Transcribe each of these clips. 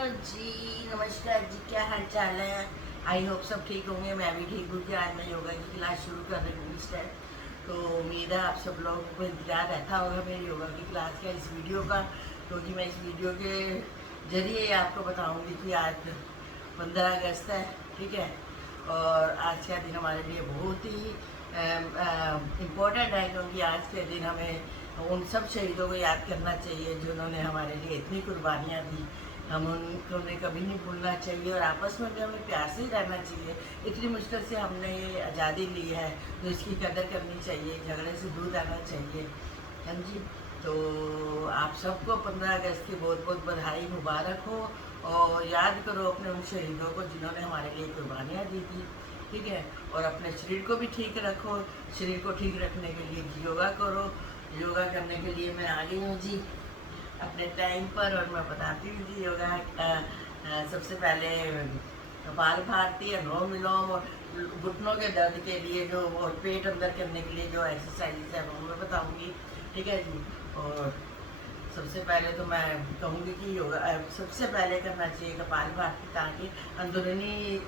जी नमस्कार जी, क्या हाल चाल है। आई होप सब ठीक होंगे। मैं भी ठीक हूँ कि आज मैं योगा की क्लास शुरू कर रही हूँ इस टाइम। तो उम्मीद है आप सब लोगों को इंतजार रहता होगा मेरी योगा की क्लास का, इस वीडियो का, क्योंकि मैं इस वीडियो के जरिए आपको बताऊँगी कि आज 15 अगस्त है, ठीक है। और आज का दिन हमारे लिए बहुत ही इम्पोर्टेंट है, क्योंकि आज के दिन हमें उन सब शहीदों को याद करना चाहिए जिन्होंने हमारे लिए इतनी कुर्बानियाँ दी। हम उनको कभी नहीं भूलना चाहिए और आपस में भी हमें प्यार से ही रहना चाहिए। इतनी मुश्किल से हमने ये आज़ादी ली है तो इसकी कदर करनी चाहिए, झगड़े से दूर रहना चाहिए। हाँ जी। तो आप सबको 15 अगस्त की बहुत बहुत बधाई, मुबारक हो। और याद करो अपने उन शहीदों को जिन्होंने हमारे लिए कुर्बानियाँ दी थी, ठीक है। और अपने शरीर को भी ठीक रखो। शरीर को ठीक रखने के लिए योगा करो। योगा करने के लिए मैं आ गई हूँ जी अपने टाइम पर, और मैं बताती हूँ जी योगा। सबसे पहले कपाल भारती, अनुलोम विलोम, और घुटनों के दर्द के लिए जो, और पेट अंदर करने के लिए जो एक्सरसाइज है वो मैं बताऊँगी, ठीक है जी। और सबसे पहले तो मैं कहूँगी कि योगा सबसे पहले करना चाहिए कपाल भारती, ताकि अंदरूनी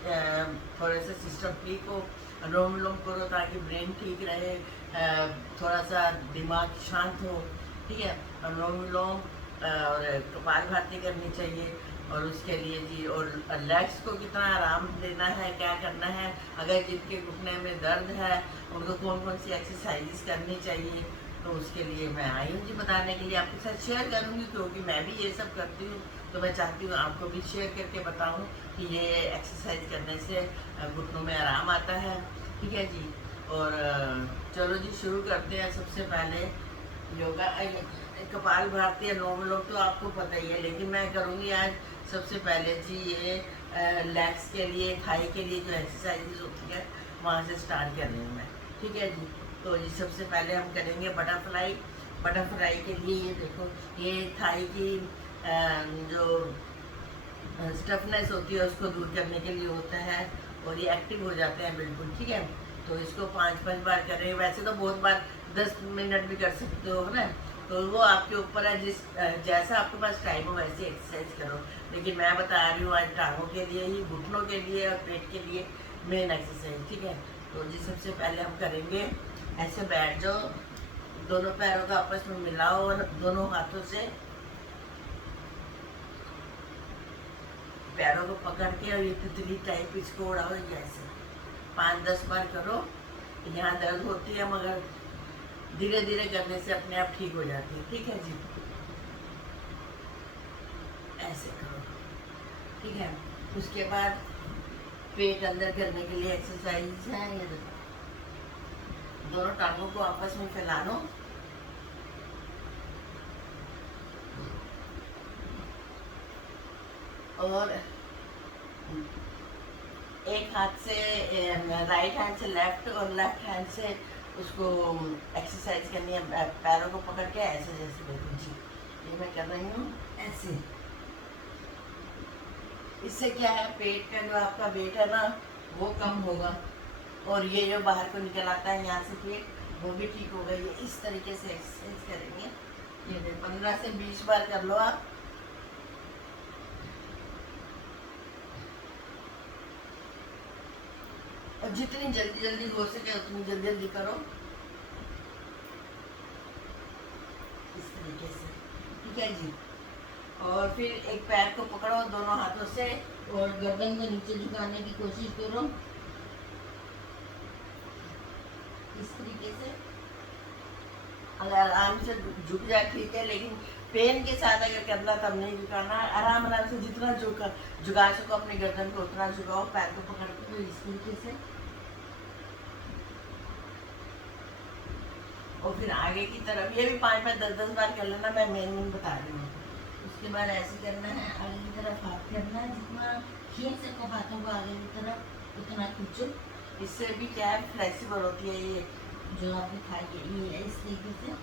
थोड़े से सिस्टम ठीक हो। अनुलोम विलोम करो ताकि ब्रेन ठीक रहे, थोड़ा सा दिमाग शांत हो, ठीक है। अनुलोम विलोम और कपाल भारती करनी चाहिए। और उसके लिए जी, और लेग्स को कितना आराम देना है, क्या करना है, अगर जिनके घुटने में दर्द है उनको कौन कौन सी एक्सरसाइजेस करनी चाहिए, तो उसके लिए मैं आई हूँ जी बताने के लिए। आपके साथ शेयर करूँगी क्योंकि मैं भी ये सब करती हूँ, तो मैं चाहती हूँ आपको भी शेयर करके बताऊँ कि ये एक्सरसाइज करने से घुटनों में आराम आता है, ठीक है जी। और चलो जी शुरू करते हैं। सबसे पहले योगा कपाल भारती, अनुलोम विलोम तो आपको पता ही है, लेकिन मैं करूँगी आज सबसे पहले जी ये लेग्स के लिए, थाई के लिए जो एक्सरसाइजेज होती है वहाँ से स्टार्ट कर रही हूँ मैं, ठीक है जी। तो जी सबसे पहले हम करेंगे बटरफ्लाई। बटरफ्लाई के लिए ये देखो, ये थाई की जो स्टफनेस होती है उसको दूर करने के लिए होता है, और ये एक्टिव हो जाते हैं बिल्कुल, ठीक है। तो इसको 5-5 बार करें। वैसे तो बहुत बार 10 मिनट भी कर सकते हो, है ना। तो वो आपके ऊपर है, जिस जैसा आपके पास टाइम हो वैसे एक्सरसाइज करो। लेकिन मैं बता रही हूँ आज टांगों के लिए ही, घुटनों के लिए और पेट के लिए मेन एक्सरसाइज, ठीक है। तो जी सबसे पहले हम करेंगे, ऐसे बैठ जाओ, दोनों पैरों का आपस में मिलाओ और दोनों हाथों से पैरों को पकड़ के, और ये तितली टाइप इसको उड़ाओ जैसे। 5-10 बार करो। यहाँ दर्द होती है मगर धीरे धीरे करने से अपने आप ठीक हो जाती है, ठीक है जी। ऐसे करो, ठीक है। उसके बाद पेट अंदर करने के लिए एक्सरसाइज है, ये देखो, दोनों टांगों को आपस में फैला लो, और एक हाथ से राइट हैंड से लेफ्ट और लेफ्ट हैंड से उसको एक्सरसाइज करनी है। पैरों को पकड़ के ऐसे, जैसे देखो जी ये मैं कर रही हूँ ऐसे। इससे क्या है, पेट का जो आपका वेट है ना वो कम होगा, और ये जो बाहर को निकल आता है यहाँ से पेट, वो भी ठीक होगा। ये इस तरीके से एक्सरसाइज करेंगे। ये 15 से 20 बार कर लो आप। और जितनी जल्दी जल्दी हो सके उतनी जल्दी जल्दी करो, इस तरीके से, ठीक है जी। और फिर एक पैर को पकड़ो दोनों हाथों से, और गर्दन को नीचे झुकाने की कोशिश करो, इस तरीके से। अगर आराम से झुक जाए ठीक है, लेकिन पेन के साथ अगर करना तब नहीं झुकाना। आराम आराम से जितना झुका सको अपनी गर्दन को उतना झुकाओ, पैर को पकड़ के इस तरीके से। और फिर आगे की तरफ ये भी 5-5 10-10 बार कर लेना, मैं मेन बता रही हूँ। उसके बाद ऐसे करना है, आगे की तरफ हाथ करना है, जितना खींच सको हाथों को आगे की तरफ उतना खींचो। इससे भी क्या है, फ्लेक्सिबल होती है ये जो आपने खाई है, ये इस तरीके से,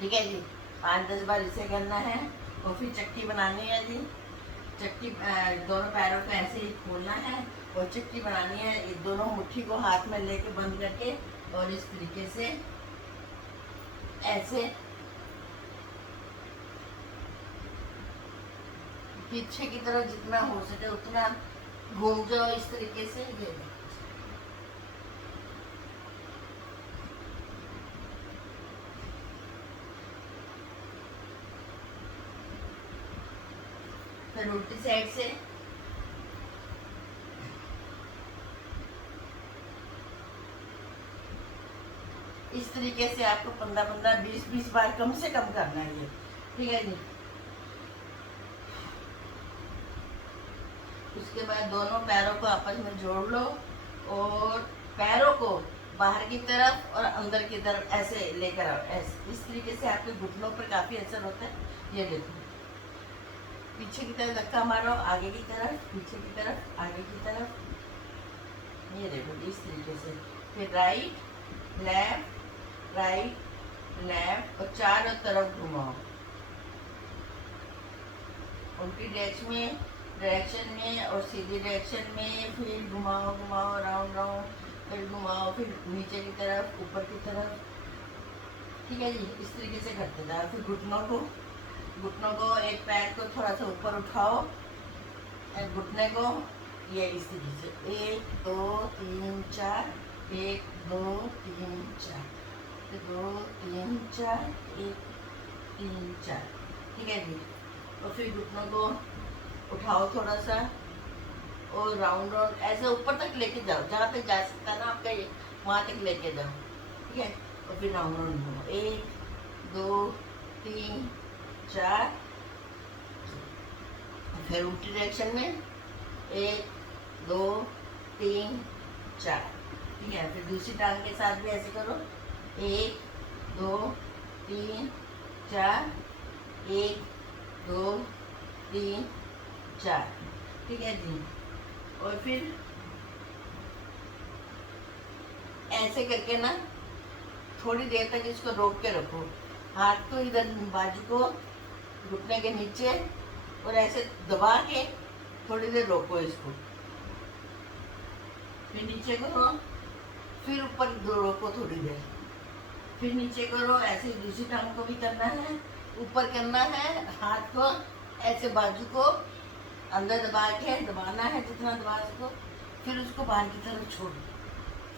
ठीक है जी। 5-10 बार इसे करना है। और फिर चक्की बनानी है जी। चक्की दोनों पैरों को ऐसे ही खोलना है और चक्की बनानी है। ये दोनों मुट्ठी को हाथ में लेके बंद करके, और इस तरीके से ऐसे पीछे की तरफ जितना हो सके उतना घूम जाओ इस तरीके से। ये देखो। फिर उल्टी साइड से इस तरीके से आपको 15-15, 20-20 बार कम से कम करना है ये, ठीक है जी। उसके बाद दोनों पैरों को आपस में जोड़ लो और पैरों को बाहर की तरफ और अंदर की तरफ ऐसे लेकर आओ। ऐसे इस तरीके से आपके घुटनों पर काफ़ी असर होता है। ये देखो, पीछे की तरफ धक्का मारो, आगे की तरफ, पीछे की तरफ, आगे की तरफ। ये देखो इस तरीके से। फिर राइट लेफ्ट और चारों तरफ घुमाओ, उल्टी डायरेक्शन में और सीधी डायरेक्शन में। फिर घुमाओ राउंड फिर घुमाओ, फिर नीचे की तरफ, ऊपर की तरफ, ठीक है जी। इस तरीके से करते जाओ। फिर घुटनों को एक पैर को थोड़ा सा ऊपर उठाओ, घुटने को ये इस तरीके से 1 2 3 4, 1 2 3 4, 2 3 4, 1 3 4, ठीक है जी। और फिर घुटनों को उठाओ थोड़ा सा और राउंड ऐसे ऊपर तक लेके जाओ, जहाँ तक जा सकता है ना आपका ये, वहाँ तक लेके जाओ, ठीक है। और फिर राउंड 1 2 3 4, फिर उल्टी डायरेक्शन में 1 2 3 4, ठीक है। फिर दूसरी टांग के साथ भी ऐसे करो, 1 2 3 4, 1 2 3 4, ठीक है जी। और फिर ऐसे करके ना थोड़ी देर तक इसको रोक के रखो, हाथ को इधर बाजू को घुटने के नीचे और ऐसे दबा के थोड़ी देर रोको इसको। फिर नीचे करो, फिर ऊपर रोको थोड़ी देर, फिर नीचे करो। ऐसे दूसरी टांग को भी करना है, ऊपर करना है, हाथ को ऐसे बाजू को अंदर दबा के दबाना है जितना दबा सको। फिर उसको बाहर की तरफ छोड़ो,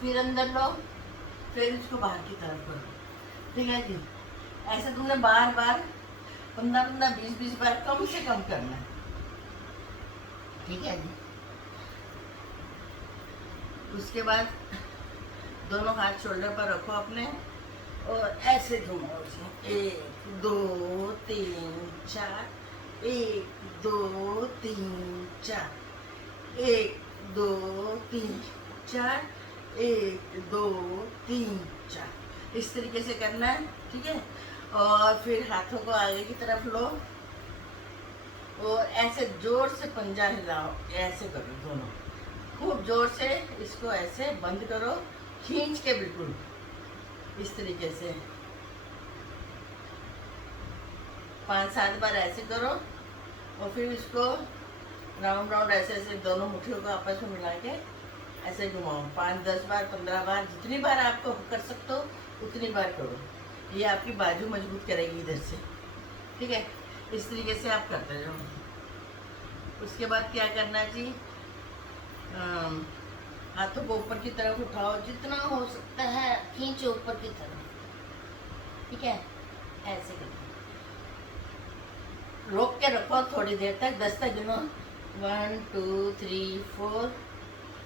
फिर अंदर लो, फिर उसको बाहर की तरफ करो, ठीक है जी। ऐसे तुमने बार 15-15, 20-20 बार कम से कम करना है, ठीक है जी। उसके बाद दोनों हाथ शोल्डर पर रखो अपने और ऐसे घुमाओ, 1 2 3 4, 1 2 3 4, 1 2 3 4, 1 2 3 4, इस तरीके से करना है, ठीक है। और फिर हाथों को आगे की तरफ लो और ऐसे जोर से पंजा हिलाओ, ऐसे करो दोनों, खूब जोर से इसको ऐसे बंद करो, खींच के बिल्कुल इस तरीके से 5-7 बार ऐसे करो। और फिर इसको राउंड ऐसे दोनों मुट्ठियों को आपस में मिला के ऐसे घुमाओ 5-10 बार, 15 बार, जितनी बार आपको कर सकते हो उतनी बार करो। ये आपकी बाजू मजबूत करेगी इधर से, ठीक है। इस तरीके से आप करते जाओ। उसके बाद क्या करना जी, हाथों को ऊपर की तरफ उठाओ, जितना हो सकता है खींचो ऊपर की तरफ, ठीक है। ऐसे करो, रोक के रखो थोड़ी देर तक, 10 तक गिनो, 1 2 3 4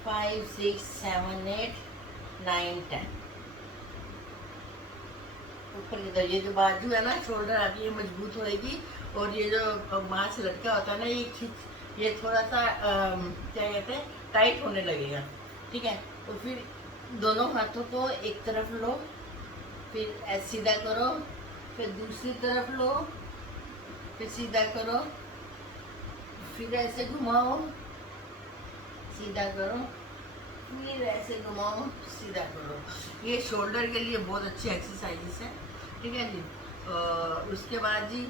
5 6 7 8 9 10। ऊपर की तरफ ये जो बाजू है ना, शोल्डर आपकी ये मजबूत होएगी और ये जो मांस लटका होता है ना, ये थोड़ा सा क्या कहते हैं, टाइट होने लगेगा, ठीक है। और फिर दोनों हाथों को एक तरफ लो, फिर ऐसे सीधा करो, फिर दूसरी तरफ लो, फिर सीधा करो, फिर ऐसे घुमाओ, सीधा करो, फिर ऐसे घुमाओ, सीधा करो। ये शोल्डर के लिए बहुत अच्छी एक्सरसाइज है, ठीक है जी। उसके बाद जी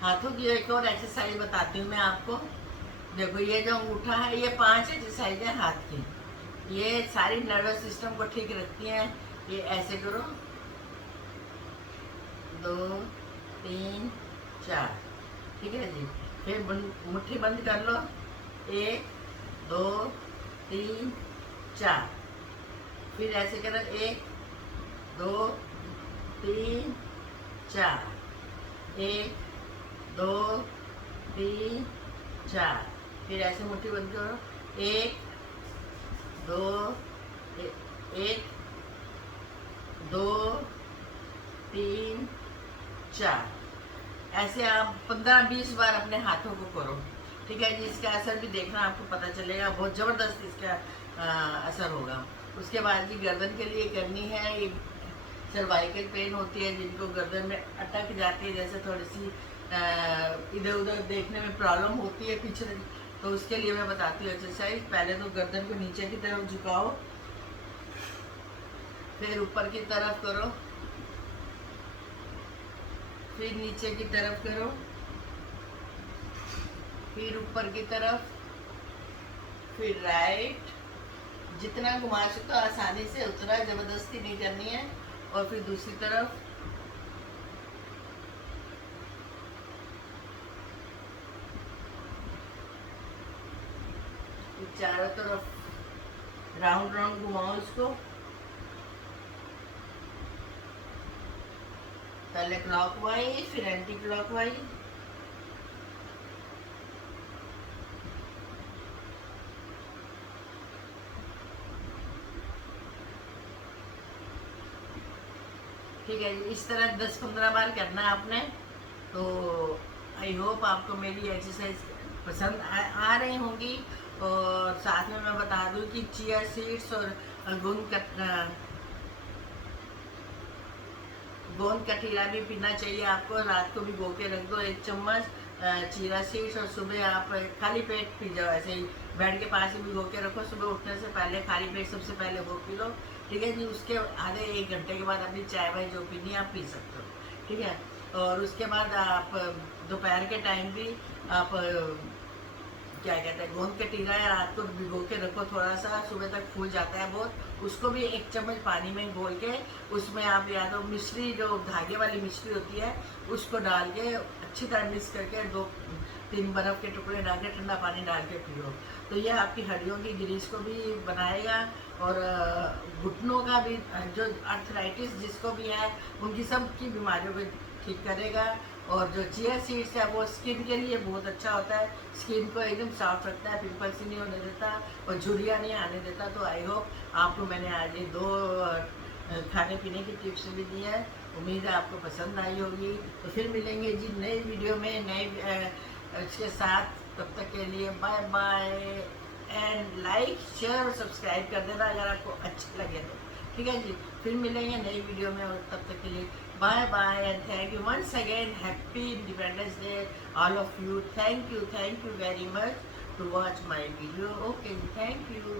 हाथों की एक और एक्सरसाइज बताती हूँ मैं आपको। देखो ये जो अंगूठा है, ये 5 एक्सरसाइज है हाथ की, ये सारी नर्वस सिस्टम को ठीक रखती हैं। ये ऐसे करो, 2 3 4, ठीक है जी। फिर मुट्ठी बंद कर लो, 1 2 3 4। फिर ऐसे करो, 1 2 3 4, 1 2 3 4। फिर ऐसे मुट्ठी बंद करो, 1 2 1 2 3 4। ऐसे आप 15-20 बार अपने हाथों को करो, ठीक है जी। इसका असर भी देखना, आपको पता चलेगा, बहुत ज़बरदस्त इसका असर होगा। उसके बाद जी गर्दन के लिए करनी है, ये सर्वाइकल पेन होती है, जिनको गर्दन में अटक जाती है, जैसे थोड़ी सी इधर उधर देखने में प्रॉब्लम होती है पीछे, तो उसके लिए मैं बताती हूँ एक्सरसाइज। पहले तो गर्दन को नीचे की तरफ झुकाओ, फिर ऊपर की तरफ करो, फिर नीचे की तरफ करो, फिर ऊपर की तरफ, फिर राइट। जितना घुमा सको आसानी से, उतना जबरदस्ती नहीं करनी है। और फिर दूसरी तरफ, चारों तरफ राउंड राउंड घुमाओ उसको। पहले क्लॉकवाइज, फिर एंटी क्लॉकवाइज। ठीक है, इस तरह 10-15 बार करना है आपने। तो आई होप आपको मेरी एक्सरसाइज पसंद आ रही होंगी। और साथ में मैं बता दूं कि चिया सीड्स और गोंद कटीला भी पीना चाहिए आपको। रात को भी गो के रख दो 1 चम्मच चीरा सीड्स, और सुबह आप खाली पेट पी जाओ। ऐसे ही बेड के पास ही भिगो के रखो, सुबह उठने से पहले खाली पेट सबसे पहले वो पी लो, ठीक है जी। उसके आधे 1 घंटे के बाद अपनी चाय वाय जो पीनी है आप पी सकते हो, ठीक है। और उसके बाद आप दोपहर के टाइम भी आप क्या कहते हैं, गोंद कटीला है, रात को भिगो के रखो थोड़ा सा, सुबह तक फूल जाता है बहुत। उसको भी 1 चम्मच पानी में घोल के, उसमें आप या तो मिश्री, जो धागे वाली मिश्री होती है, उसको डाल के अच्छी तरह मिक्स करके 2-3 बर्फ़ के टुकड़े डाल के ठंडा पानी डाल के पियो। तो यह आपकी हड्डियों की ग्रीस को भी बनाएगा, और घुटनों का भी, जो आर्थराइटिस जिसको भी है, उनकी सब की बीमारियों को ठीक करेगा। और जो चिया सीड्स है वो स्किन के लिए बहुत अच्छा होता है, स्किन को एकदम साफ रखता है, पिंपल्स ही नहीं होने देता और झुर्रियाँ नहीं आने देता। तो आई होप आपको मैंने आज ये 2 खाने पीने की टिप्स भी दी है, उम्मीद है आपको पसंद आई होगी। तो फिर मिलेंगे जी नई वीडियो में, नए इसके साथ। तब तक के लिए bye bye, and like share और सब्सक्राइब कर देना अगर आपको अच्छा लगे तो, ठीक है जी। फिर मिलेंगे नई वीडियो में, और तब तक के लिए bye bye, and thank you once again. Happy Independence Day all of you. Thank you very much to watch my video. Okay जी, थैंक यू।